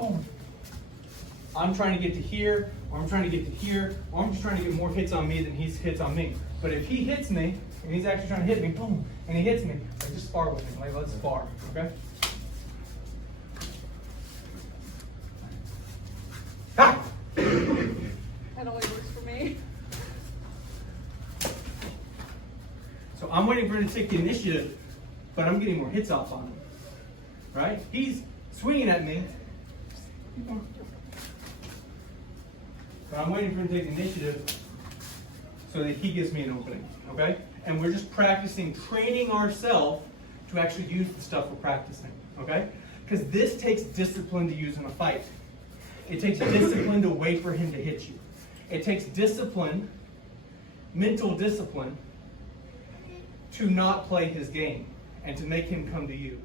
boom. I'm trying to get to here, or I'm trying to get to here, or I'm just trying to get more hits on me than he hits on me. But if he hits me, and he's actually trying to hit me, boom, and he hits me, like just spar with him. Like, let's spar, okay? Ha! That only works for me. So I'm waiting for him to take the initiative, but I'm getting more hits off on him, right? He's swinging at me, but I'm waiting for him to take the initiative so that he gives me an opening, okay? And we're just practicing, training ourselves to actually use the stuff we're practicing, okay? Because this takes discipline to use in a fight. It takes discipline to wait for him to hit you. It takes discipline, mental discipline, to not play his game and to make him come to you.